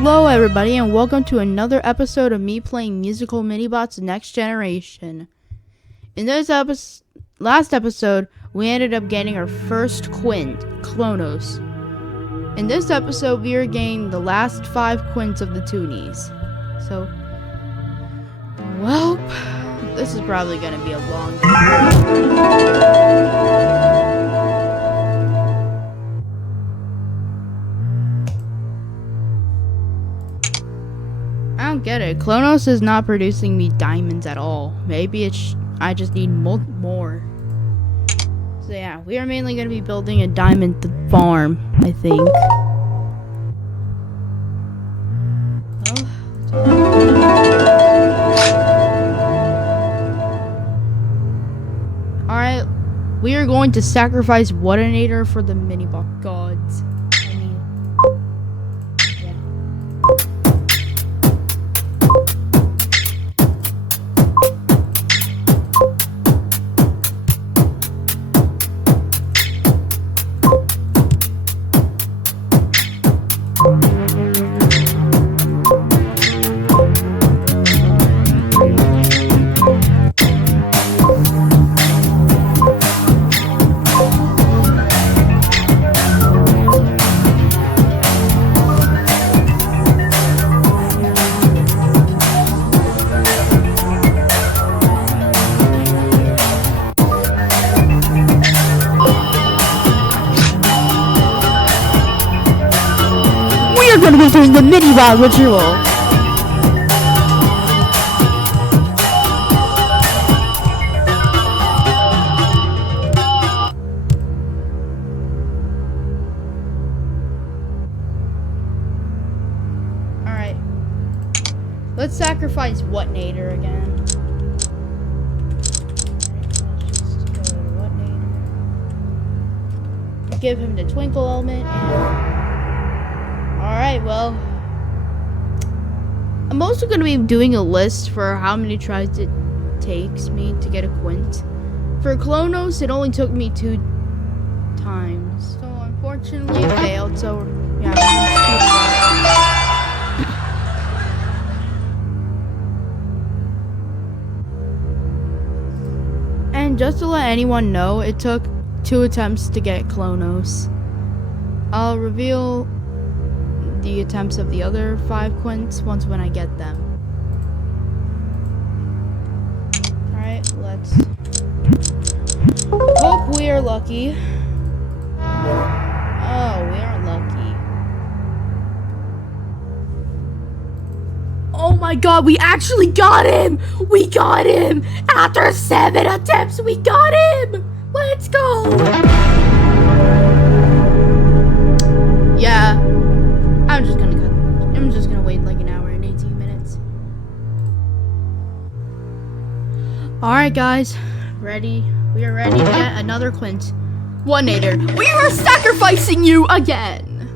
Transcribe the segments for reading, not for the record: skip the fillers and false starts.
Hello everybody and welcome to another episode of me playing musical minibots Next Generation. In this last episode, we ended up getting our first quint, Klonos. In this episode, we are getting the last 5 quints of the toonies. So, well, this is probably gonna be a long video. I don't get it. Klonos is not producing me diamonds at all. Maybe I just need more. So yeah, we are mainly going to be building a diamond farm, I think. Alright, we are going to sacrifice Watinator for the minibot gods. We're gonna be doing the minibot ritual. Alright. Let's sacrifice Watinator again. Let's just go to Watinator. Give him the twinkle element and alright, well, I'm also going to be doing a list for how many tries it takes me to get a quint. For Klonos, it only took me 2 times. So, unfortunately, it failed, so, yeah, and just to let anyone know, it took 2 attempts to get Klonos. I'll reveal the attempts of the other 5 quints when I get them. Alright, let's hope we are lucky. Oh, we aren't lucky. Oh my god, we actually got him! We got him! After 7 attempts, we got him! Let's go! Yeah. I'm just gonna wait like an hour and 18 minutes. Alright guys, ready? We are ready to get another quint. Watinator, we are sacrificing you again!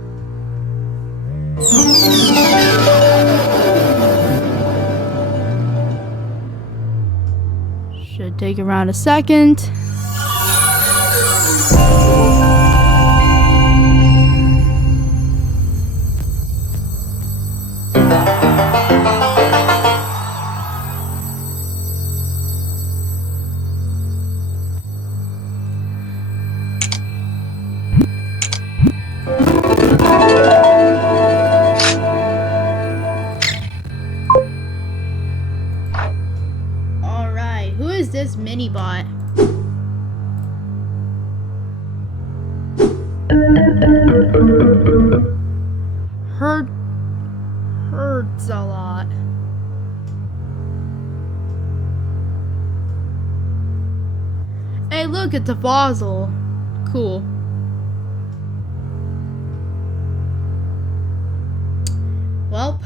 Should take around a second. Alright, who is this minibot? Hurts a lot. Hey, look, it's a fossil. Cool. Well,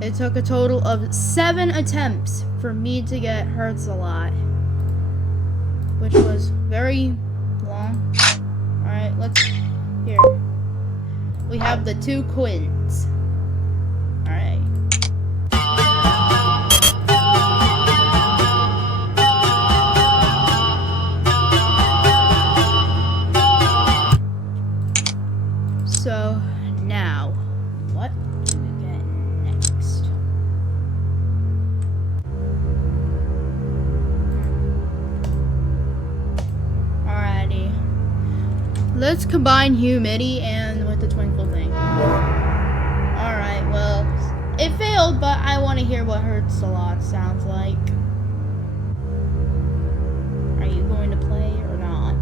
it took a total of 7 attempts for me to get hurts a lot, which was very long. Alright, here. We have the 2 quints. Alright. So, now, what let's combine humidity and with the twinkle thing. Alright, well, it failed, but I want to hear what hurts a lot sounds like. Are you going to play or not?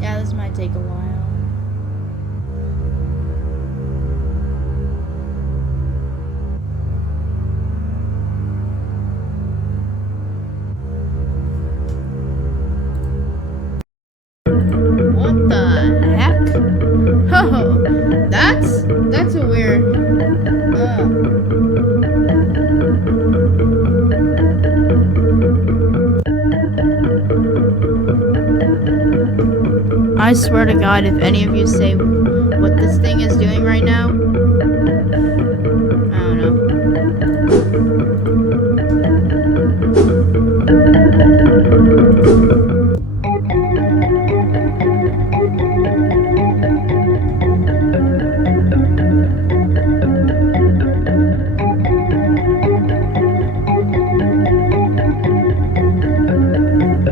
Yeah, this might take a while. What the heck? Oh, that's a weird. I swear to God, if any of you say what this thing is doing right now, I don't know.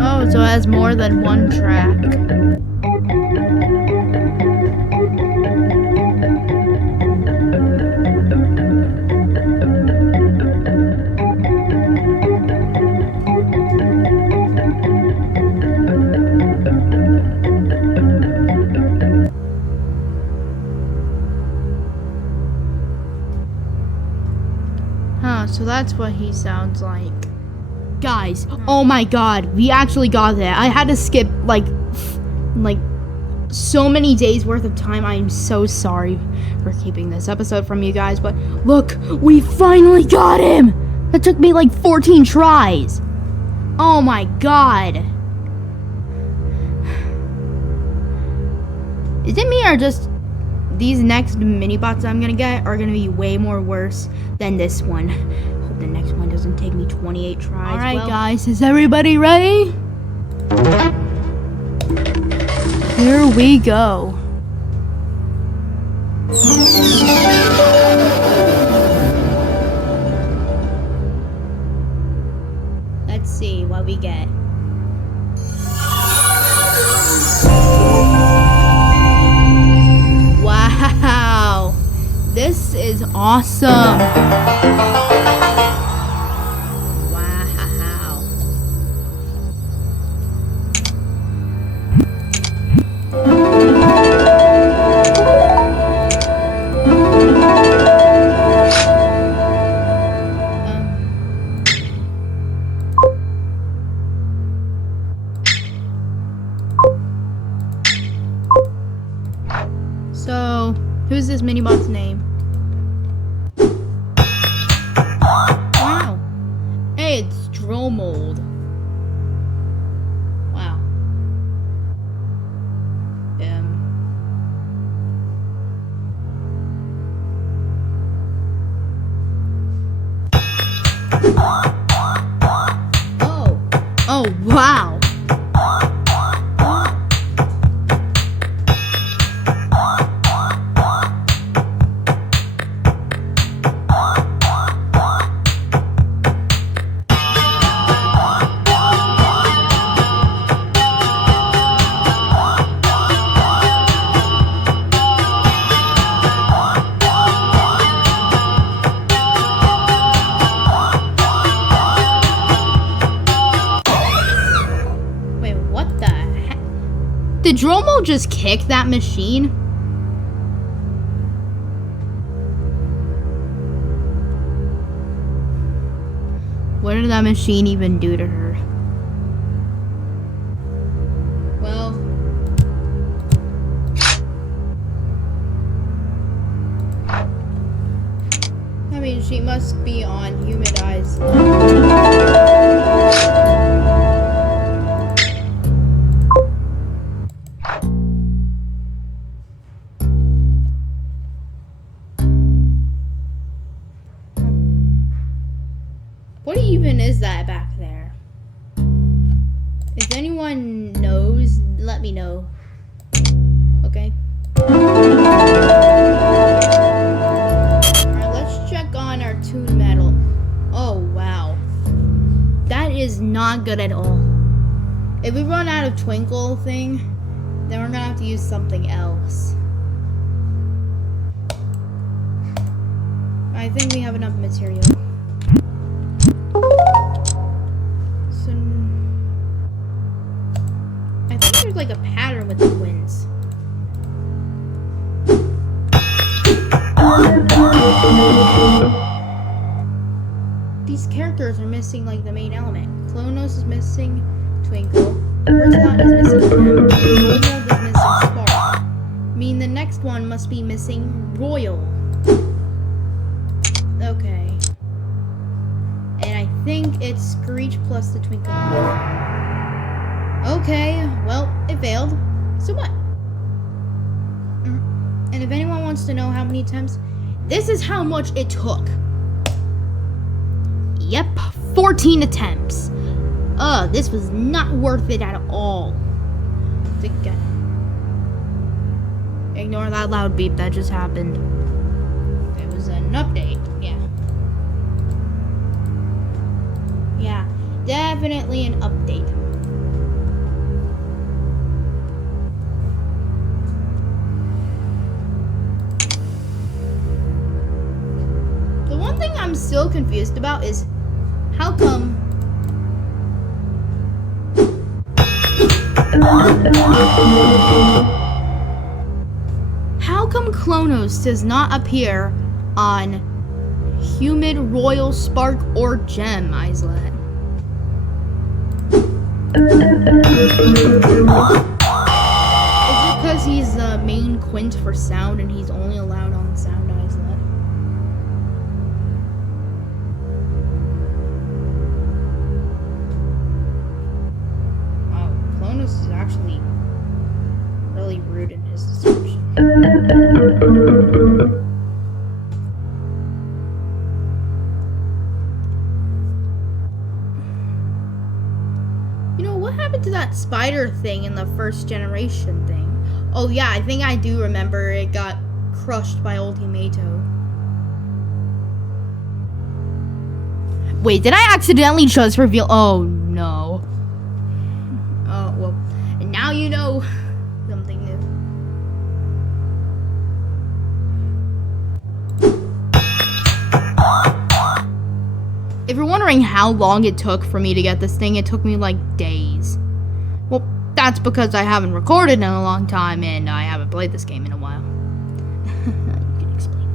Oh, so it has more than one track. Huh, so that's what he sounds like. Guys, oh my God, we actually got that. I had to skip like so many days worth of time. I am so sorry for keeping this episode from you guys, but look, we finally got him. That took me like 14 tries. Oh my God. Is it me or just these next minibots I'm gonna get are gonna be way more worse than this one? Hope the next one doesn't take me 28 tries. Alright, guys, is everybody ready? Here we go. Let's see what we get. Wow, this is awesome. Wow. So, who's this minibot's name? Wow. Hey, it's Dromold. Wow. Oh, wow. Did Dromo just kick that machine? What did that machine even do to her? Well, I mean, she must be on humidized. What even is that back there? If anyone knows, let me know. Okay. Alright, let's check on our tune metal. Oh, wow. That is not good at all. If we run out of twinkle thing, then we're gonna have to use something else. I think we have enough material. So I think there's like a pattern with the twins. These characters are missing like the main element. Klonos is missing Twinkle. Herzlot is missing Gem. Romold is missing Spark. I mean, the next one must be missing Royal. Okay. And I think it's Screech plus the Twinkle. Okay, well, it failed. So what? And if anyone wants to know how many attempts, this is how much it took. Yep, 14 attempts. This was not worth it at all. Ignore that loud beep that just happened. It was an update, yeah. Yeah, definitely an update. The one thing I'm still confused about is how come Klonos does not appear on Humid, Royal, Spark, or Gem Islet? Is it because he's the main quint for sound and he's only allowed on Sound Islet? Wow, Klonos is actually really rude in his description. You know, what happened to that spider thing in the first generation thing? Oh yeah, I think I do remember it got crushed by Ultimato. Wait, did I accidentally just reveal? Oh no. Oh, well, and now you know something new. If you're wondering how long it took for me to get this thing, it took me like days. Well, that's because I haven't recorded in a long time and I haven't played this game in a while. You can explain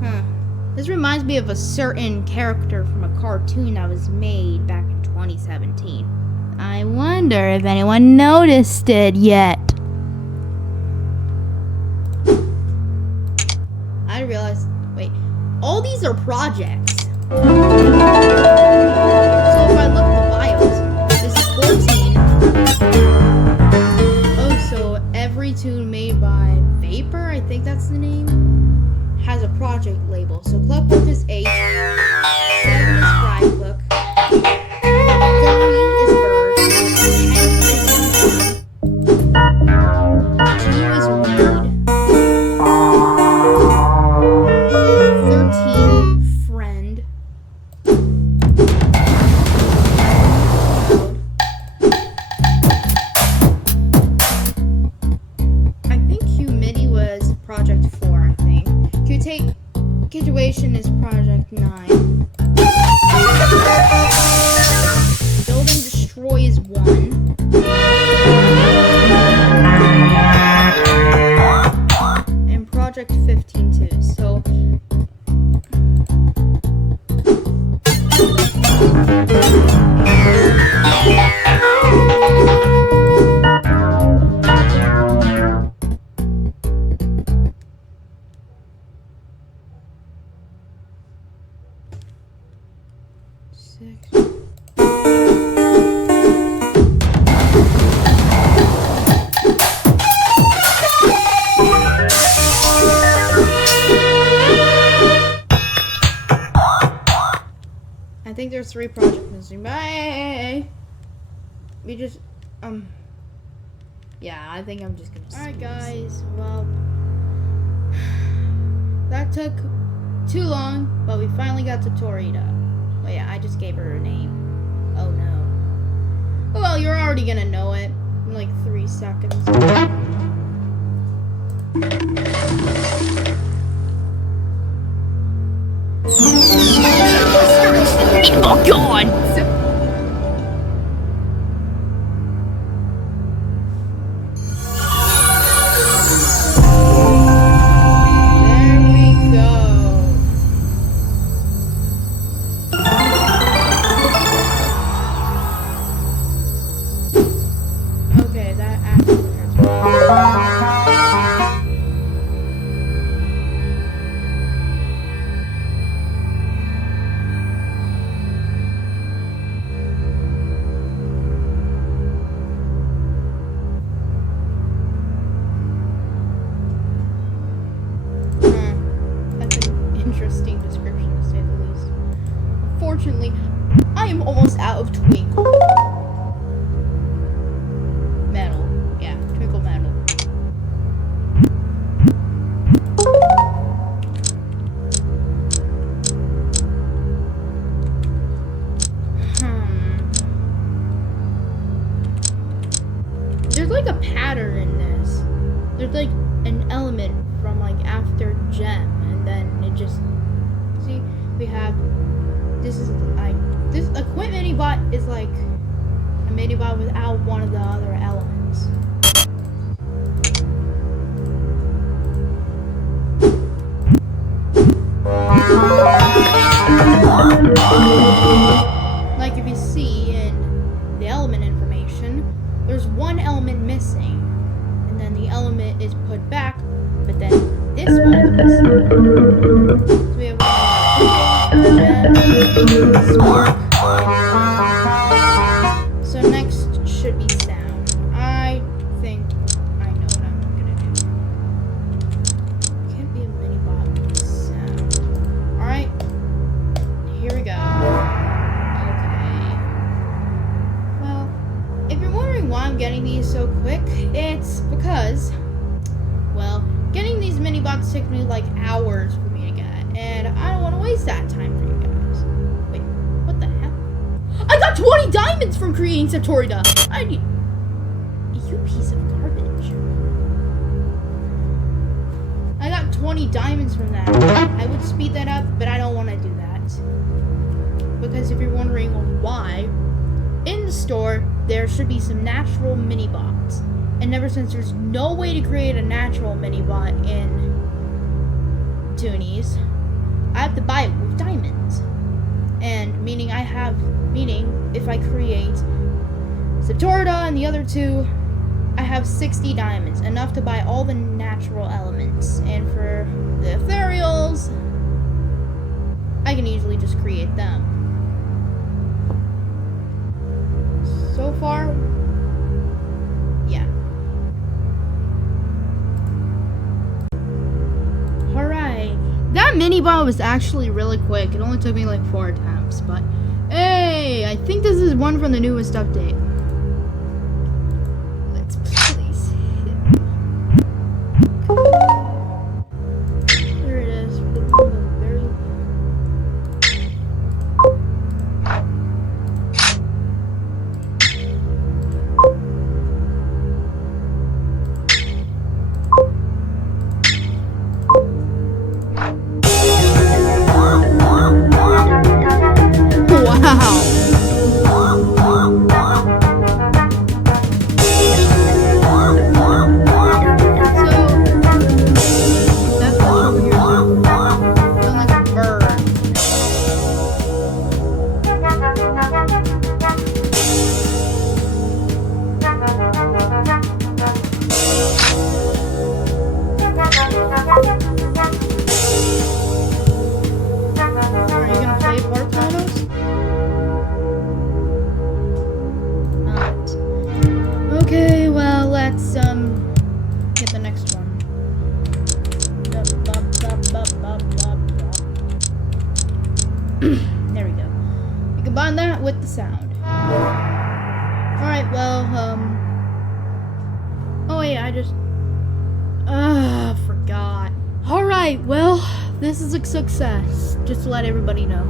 why. This reminds me of a certain character from a cartoon that was made back in 2017. I wonder if anyone noticed it yet. I realized, wait, all these are projects. So if I look at the bios, this is 14. Oh, so every tune made by Vapor, I think that's the name, has a project label. So Clockwork is 8, 7 is Frycook, 3 is Bird, 10 is 2 is Weed, 13 Friend, I think Humidity was Project 4, I think. Situation is Project 9. Build and Destroy is 1. And Project 15 too. So I think there's 3 projects missing. Bye. We just yeah, I think I'm just gonna. Alright guys, well, that took too long, but we finally got to Torita. Oh yeah, I just gave her a name. Oh no. Oh, well, you're already gonna know it in like 3 seconds. Oh God! There we go. Okay, that actually hurts. That's an interesting description, to say the least. Unfortunately, I am almost out of twinkle metal. Yeah, twinkle metal. There's like a pattern in this. There's like an element from like after gem, and then it just see we have this is like this a quint minibot is like a minibot without one of the other elements. Like if you see in the element information, there's one element missing, and then the element is put back, but then this one is missing. So we have spark. So next should be sound. I think I know what I'm gonna do. Can't be a minibot with sound. Alright. Here we go. Okay. Well, if you're wondering why I'm getting these so quick, it's because, well, getting these minibots took me like hours for me to get, and I don't want to waste that time for you guys. Wait, what the hell? I got 20 diamonds from creating Septorida! I need... You piece of garbage. I got 20 diamonds from that. I would speed that up, but I don't want to do that. Because if you're wondering why, in the store, there should be some natural mini-bots. And ever since there's no way to create a natural mini-bot in Toonies, I have to buy it with diamonds. And meaning if I create Septorida and the other two, I have 60 diamonds, enough to buy all the natural elements. And for the ethereals, I can easily just create them. So far, yeah. Alright. That mini-bot was actually really quick. It only took me like 4 attempts, but hey, I think this is one from the newest update. Let's please hit. There it is. Okay, well, let's get the next one. There we go. You combine that with the sound. Alright, well, oh yeah, I just forgot. Alright, well, this is a success. Just to let everybody know.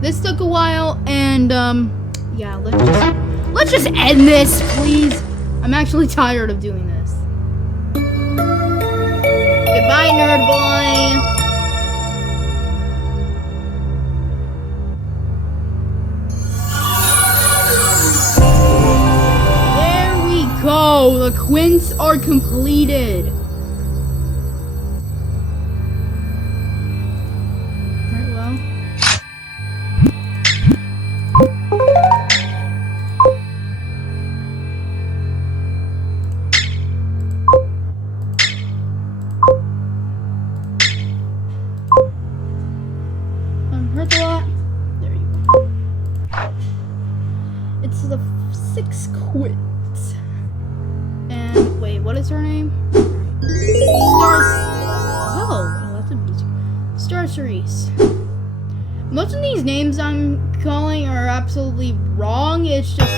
this took a while, and yeah, let's just end this, please. I'm actually tired of doing this. Goodbye, nerd boy. There we go. The quints are completed. Alright, well. Hurts a lot. There you go. It's the 6 quints. And wait, what is her name? Oh, that's a music. Star Cerise. Most of these names I'm calling are absolutely wrong. It's just.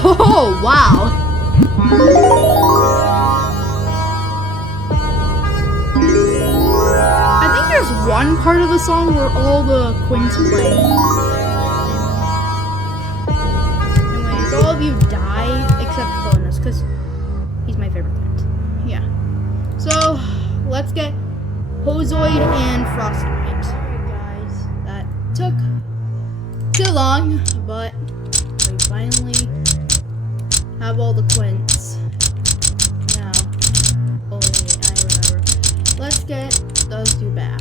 Oh, wow. I think there's one part of the song where all the quints play. Anyways, all of you die except Bonus, because he's my favorite quint. Yeah. So, let's get Hozoid and Frostbite. Alright, guys. That took too long, but we finally have all the quints. Now, oh wait, I remember. Let's get those two back.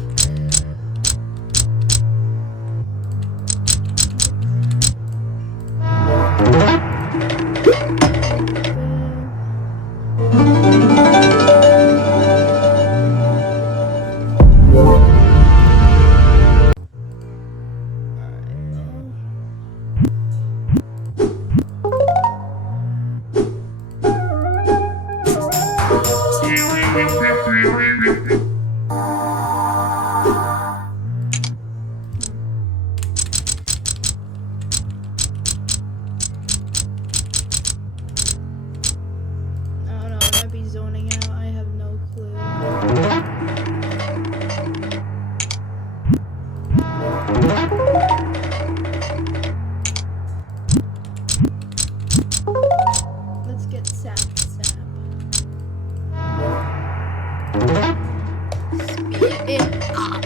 Zoning out, I have no clue. Let's get sap. Speed it up.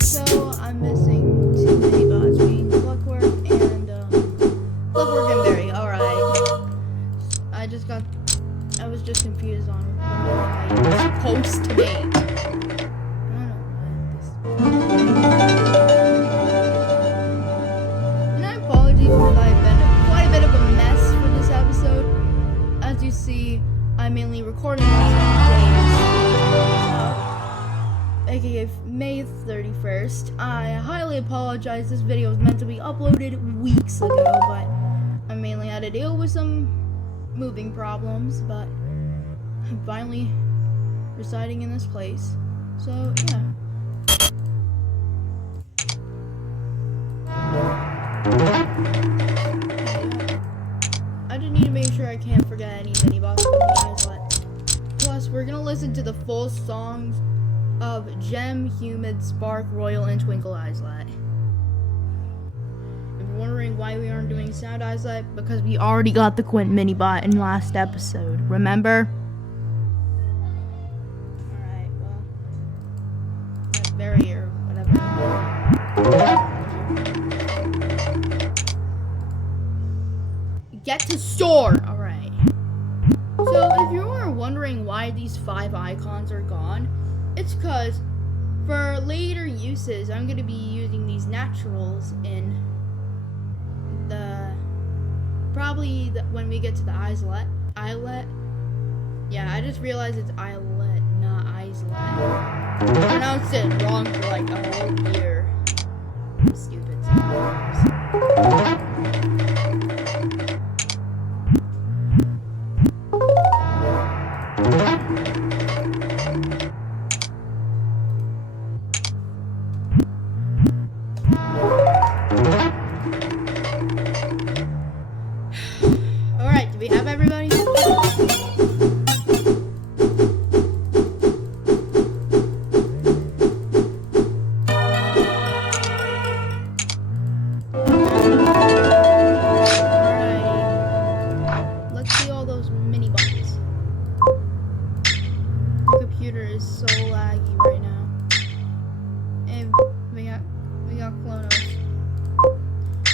So I'm missing 2 minibots, being Clockwork and Clockwork and Berry. Alright. I was just confused on what I was supposed to make. I don't know. And I apologize because I've been quite a bit of a mess for this episode. As you see, I'm mainly recording on certain days, aka May 31st. I highly apologize. This video was meant to be uploaded weeks ago, but I mainly had to deal with some moving problems, but I'm finally residing in this place. So, yeah. I just need to make sure I can't forget any mini-boss guys, but plus we're gonna listen to the full songs of Gem, Humid, Spark, Royal, and Twinkle Islet. If you're wondering why we aren't doing Sound Islet, because we already got the Quint mini-bot in last episode, remember? Alright, well, Get to store. All right. So if you were wondering why these 5 icons are gone, it's because for later uses, I'm going to be using these naturals in the when we get to the islet. Yeah, I just realized it's islet, not islet. I pronounced it wrong for like a whole year. Stupid sometimes. Alright, do we have everybody? Alrighty. Let's see all those minibots. My computer is so laggy right now. And we got Clonos.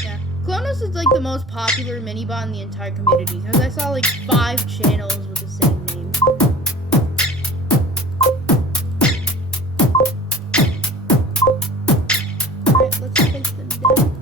Yeah. Clonos is like the most popular minibot in the entire community because I saw like 5 channels with the same name. Alright, let's place them down.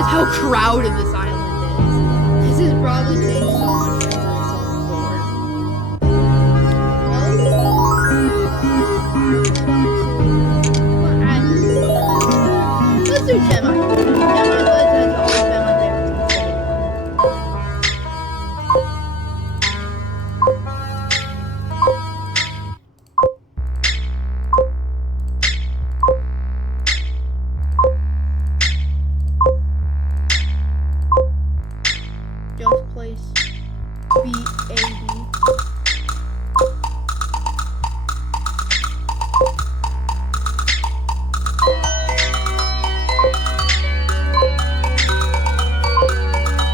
How crowded this island is. This has probably changed so much since I saw before. Let's do Gemini. Gemini Lights has always been my favorite since day just place BAB.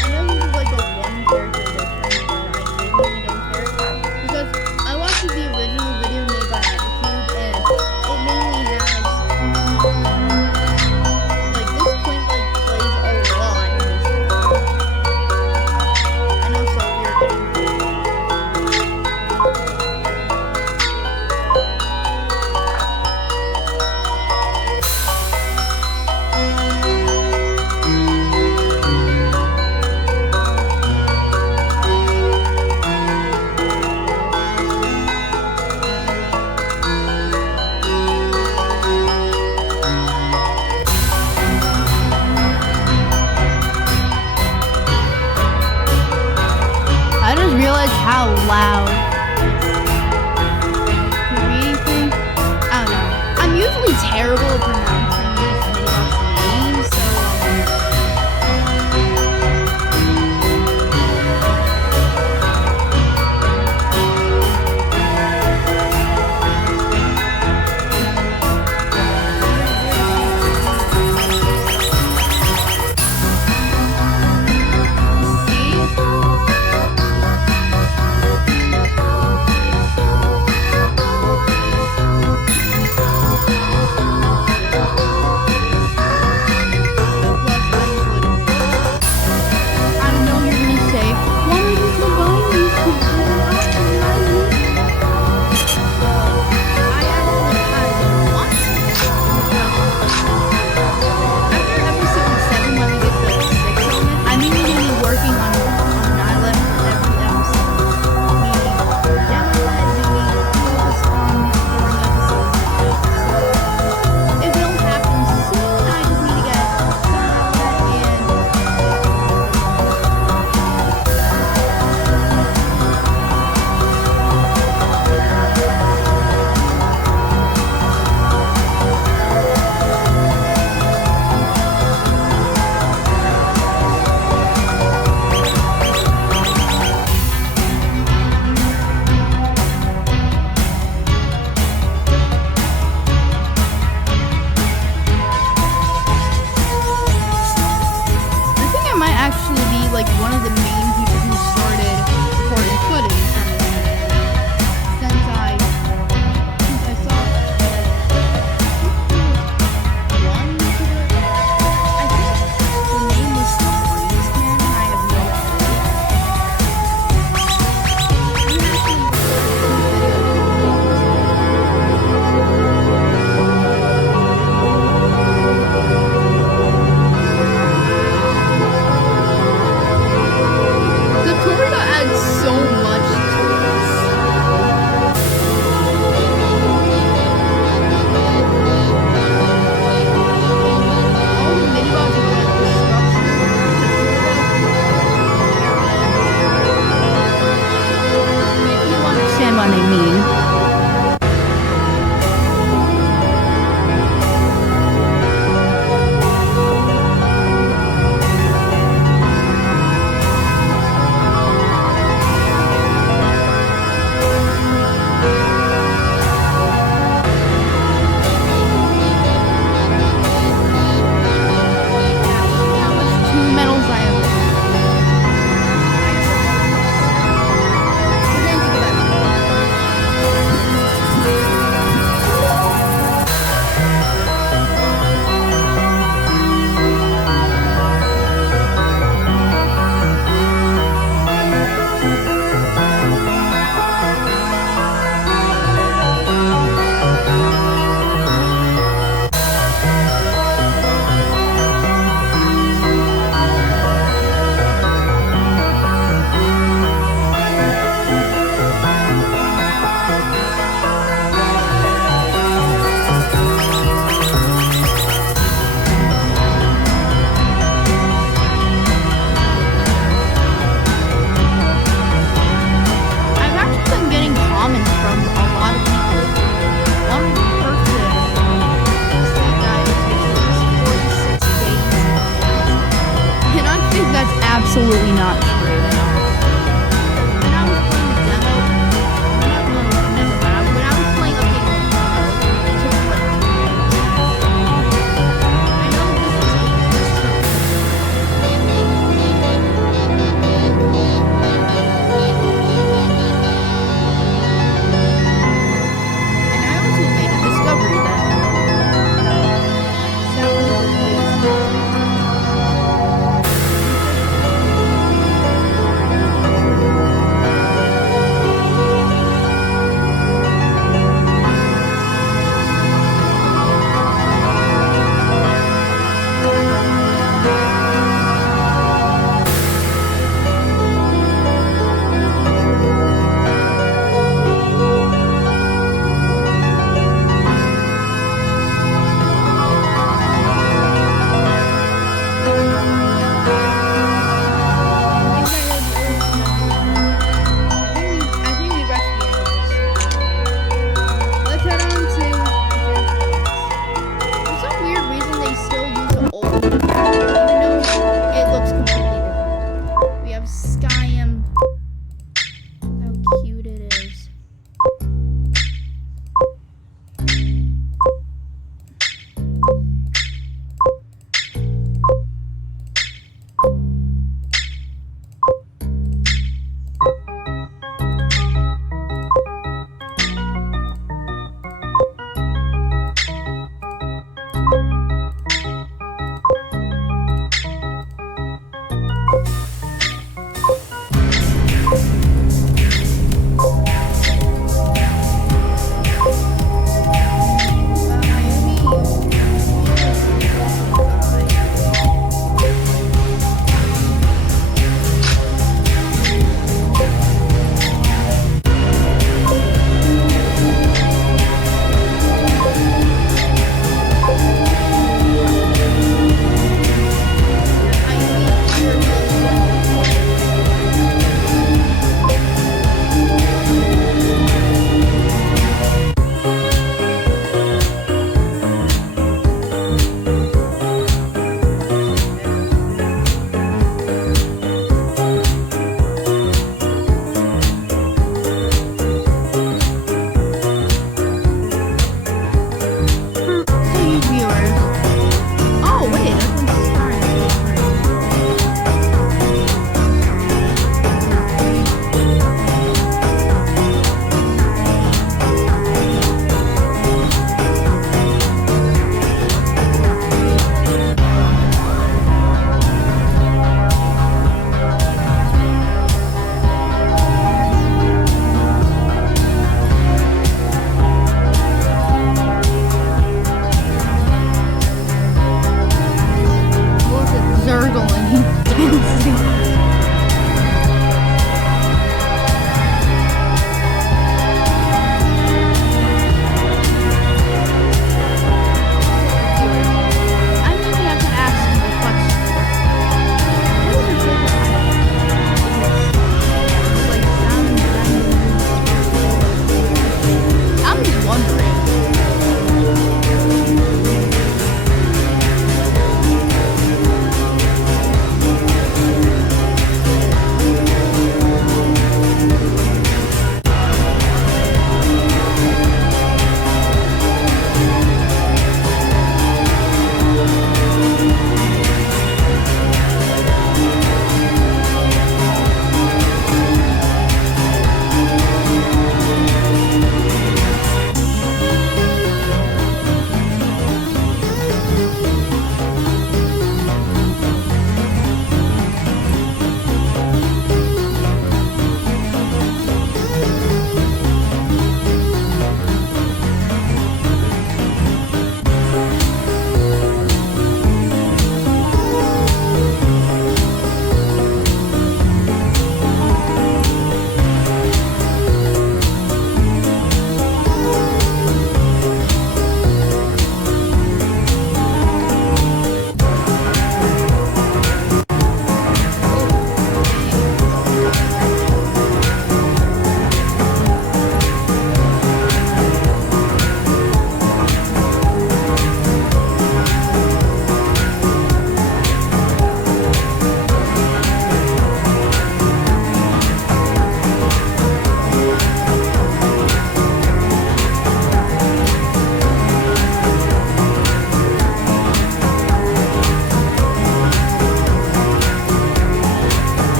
I know this is like a one character difference, but I genuinely don't care because I watched the original video made by Attitude and it mainly has like this quint like plays a lot in this video. I know so we're getting I just realized how loud this reading thing. I don't know. I'm usually terrible at pronouncing this minibot's name, so see?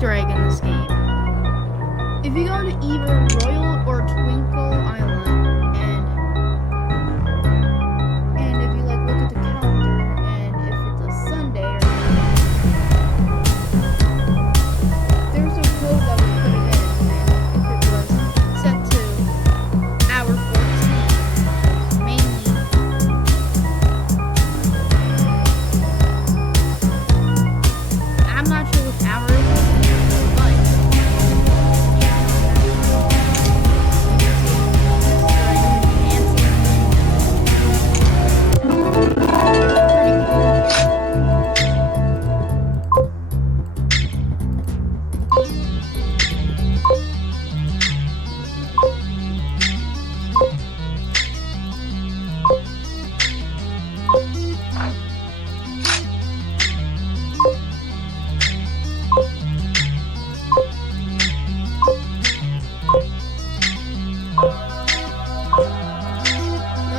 Easter egg in this game. If you go to either Royal or Twinkle Island, and if you like look at the calendar, and if it's a Sunday or there's a code that was put it in, and if it was set to hour 14, mainly. I'm not sure which hour it is, but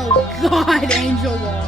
oh God, Angel Wall.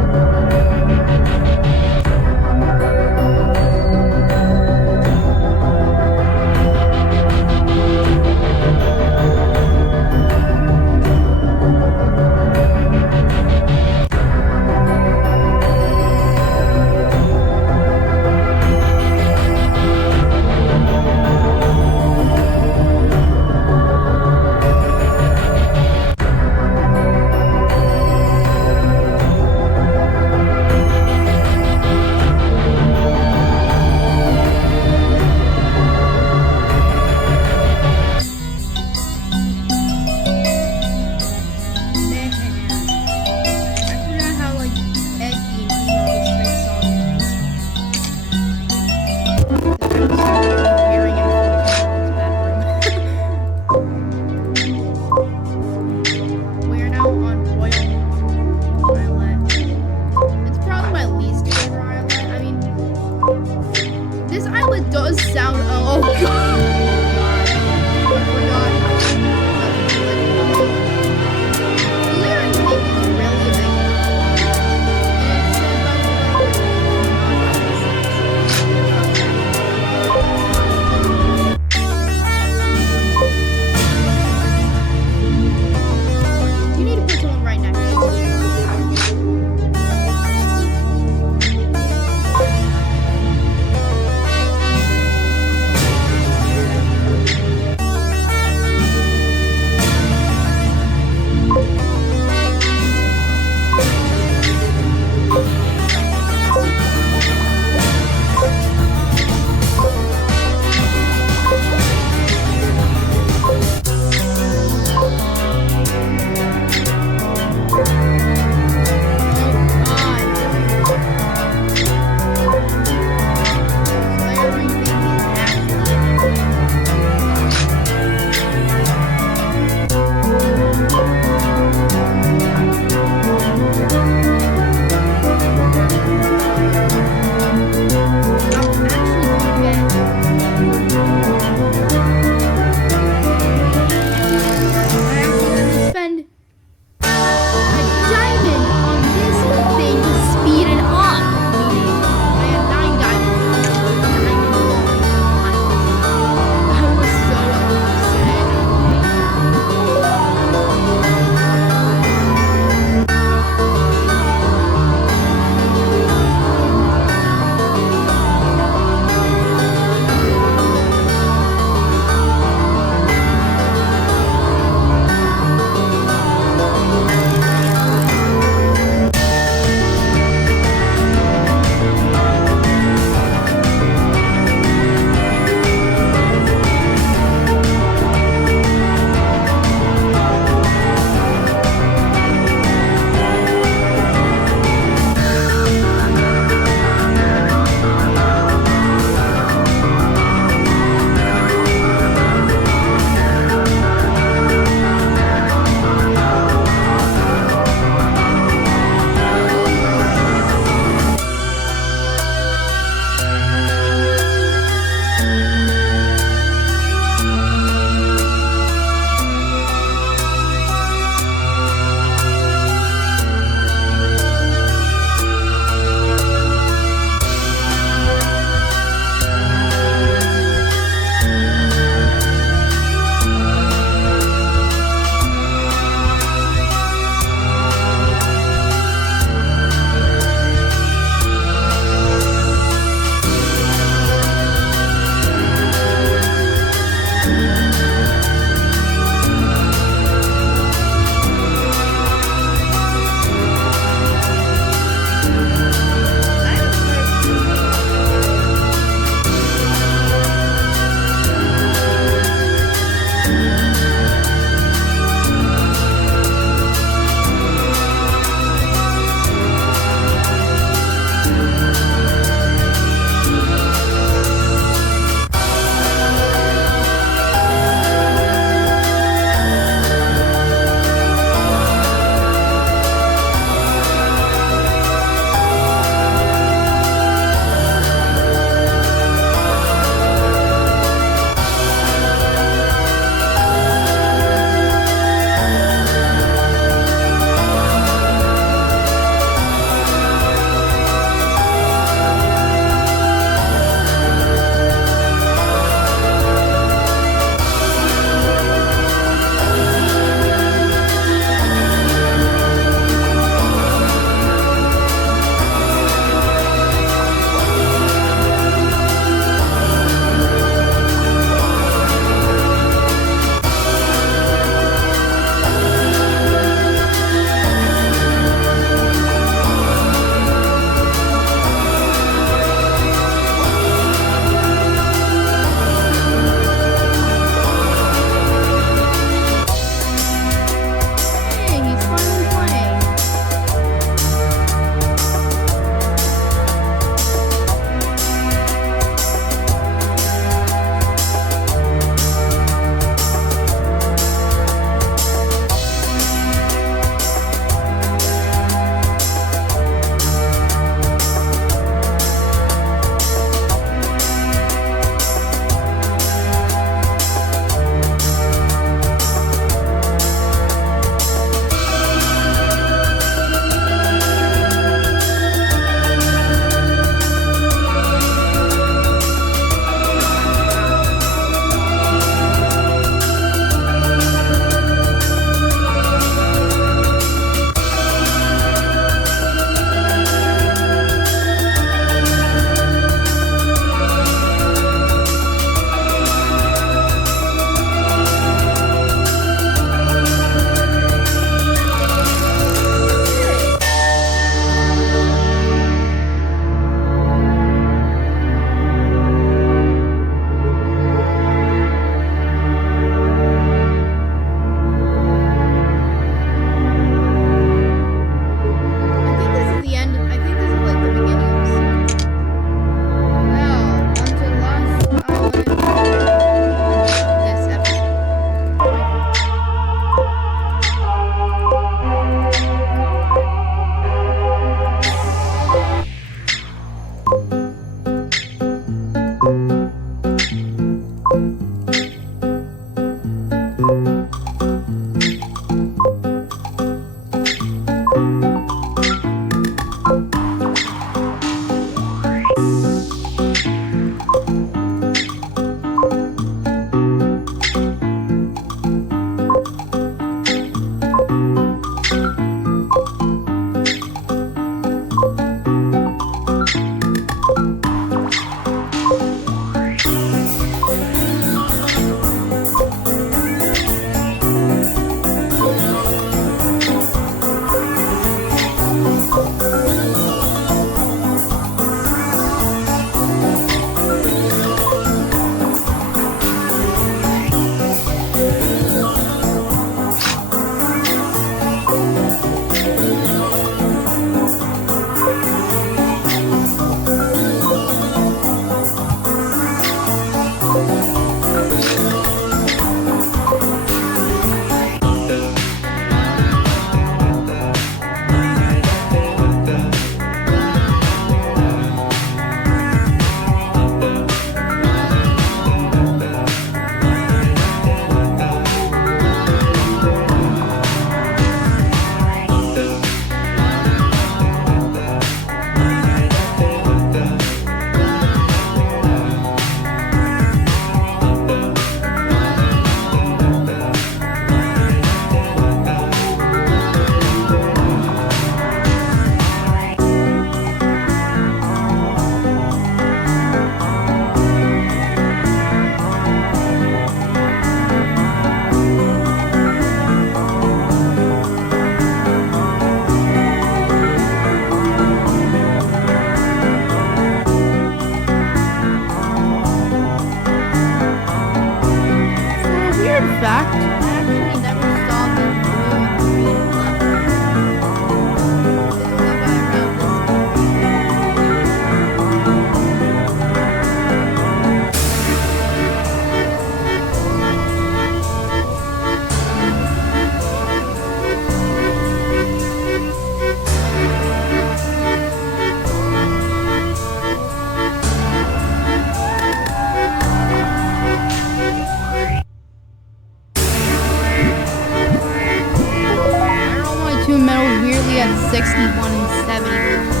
at 61 and 70.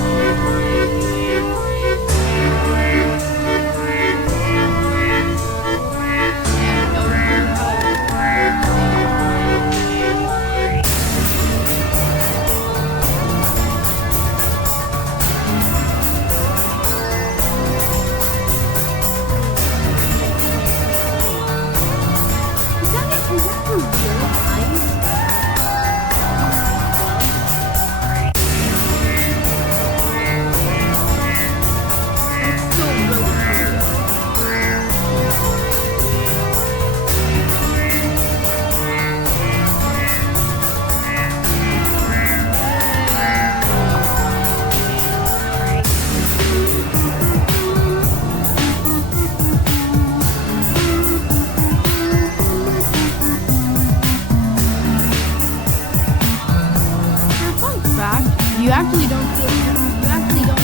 You actually don't feel. You actually don't.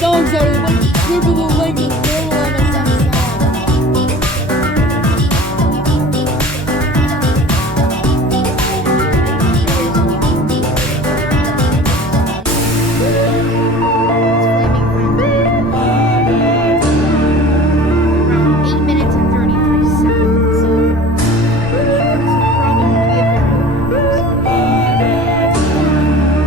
Songs are like triple the length of normal MSM Around 8 minutes and 33 seconds. Probably be a very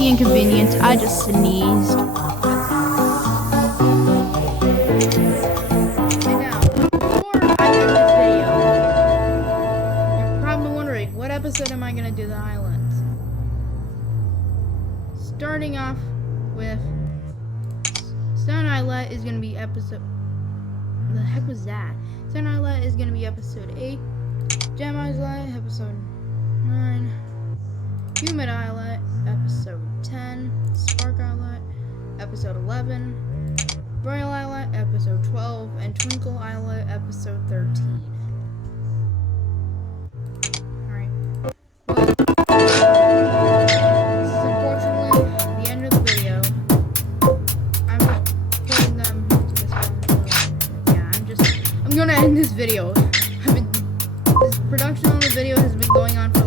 the inconvenience. I just sneezed. And now, before I end this video, you're probably wondering, what episode am I gonna do the islands? Starting off with Stone Islet is gonna be episode. The heck was that? Stone Islet is gonna be episode 8. Gem Islet, episode 9. Humid Islet, episode 10. Spark Islet, episode 11. Royal Islet, episode 12. And Twinkle Islet, episode 13. Alright. Well, this is unfortunately the end of the video. I'm just putting them to this one. Yeah, I'm I'm gonna end this video. This production on the video has been going on for